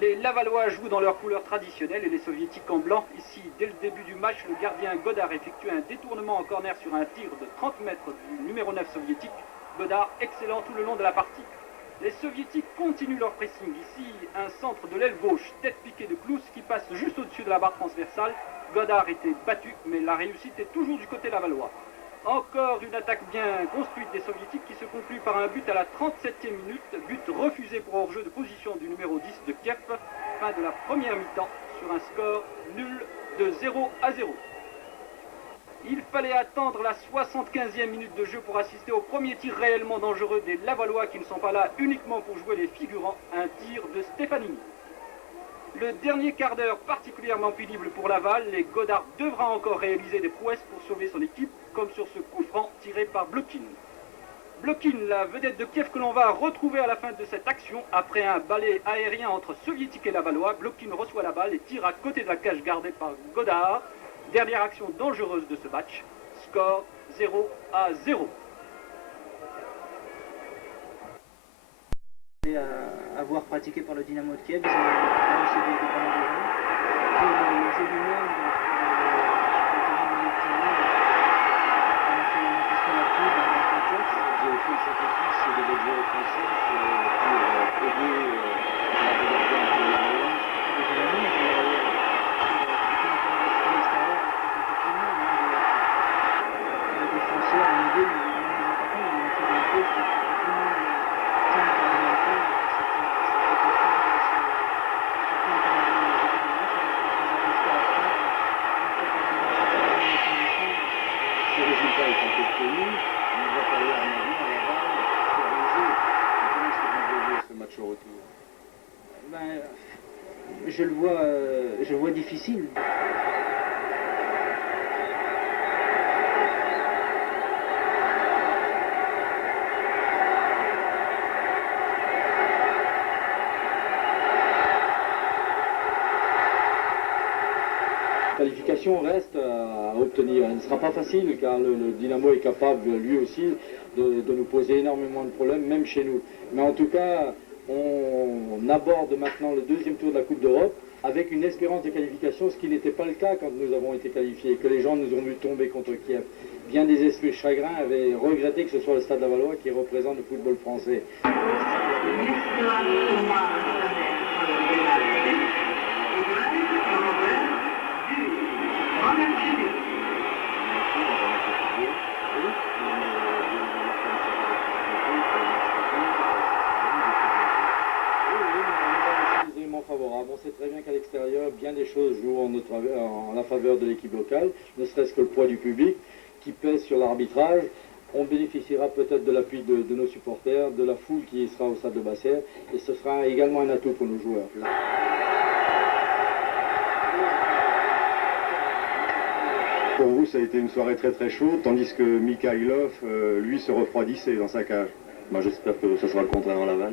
Les Lavallois jouent dans leur couleur traditionnelle et les Soviétiques en blanc. Ici, dès le début du match, le gardien Godard effectue un détournement en corner sur un tir de 30 mètres du numéro 9 soviétique. Godard excellent tout le long de la partie. Les Soviétiques continuent leur pressing. Ici, un centre de l'aile gauche, tête piquée de Klous qui passe juste au-dessus de la barre transversale. Godard était battu, mais la réussite est toujours du côté lavallois. Encore une attaque bien construite des Soviétiques qui se conclut par un but à la 37e minute, but refusé pour hors-jeu de position du numéro 10 de Kiev, fin de la première mi-temps sur un score nul de 0-0. Il fallait attendre la 75e minute de jeu pour assister au premier tir réellement dangereux des Lavallois qui ne sont pas là uniquement pour jouer les figurants, un tir de Stefanini. Le dernier quart d'heure particulièrement pénible pour Laval, et Godard devra encore réaliser des prouesses pour sauver son équipe, comme sur ce coup franc tiré par Blokin. Blokin, la vedette de Kiev que l'on va retrouver à la fin de cette action, après un balai aérien entre Soviétiques et Lavallois, Blokin reçoit la balle et tire à côté de la cage gardée par Godard. Dernière action dangereuse de ce match, score 0-0. Avoir pratiqué par le Dynamo de Kiev, ils ont aussi des ballons de jeu. Et le jeu lui-même, on a fait une question là-dessus dans le contexte. Vous avez fait le sacrifice de votre joueur offensif pour aider la délégation de la Relance. Évidemment, le défenseur, l'idée, les attaquants, ils ont fait des choses pour que tout le monde tienne par la même chose. Ce résultat étant obtenu, il va falloir maintenant à Laval faire le jeu. Comment est-ce que vous voyez ce match au retour? Je le vois difficile. La qualification reste à obtenir. Elle ne sera pas facile car le Dynamo est capable lui aussi de nous poser énormément de problèmes, même chez nous. Mais en tout cas, on aborde maintenant le deuxième tour de la Coupe d'Europe avec une espérance de qualification, ce qui n'était pas le cas quand nous avons été qualifiés, que les gens nous ont vu tomber contre Kiev. Bien des esprits chagrins avaient regretté que ce soit le Stade Lavallois qui représente le football français. Favorable. On sait très bien qu'à l'extérieur, bien des choses jouent en la faveur de l'équipe locale, ne serait-ce que le poids du public qui pèse sur l'arbitrage. On bénéficiera peut-être de l'appui de nos supporters, de la foule qui sera au stade de Bassères, et ce sera également un atout pour nos joueurs. Pour vous, ça a été une soirée très très chaude, tandis que Mikhailov, lui, se refroidissait dans sa cage. Moi, j'espère que ce sera le contraire en Laval.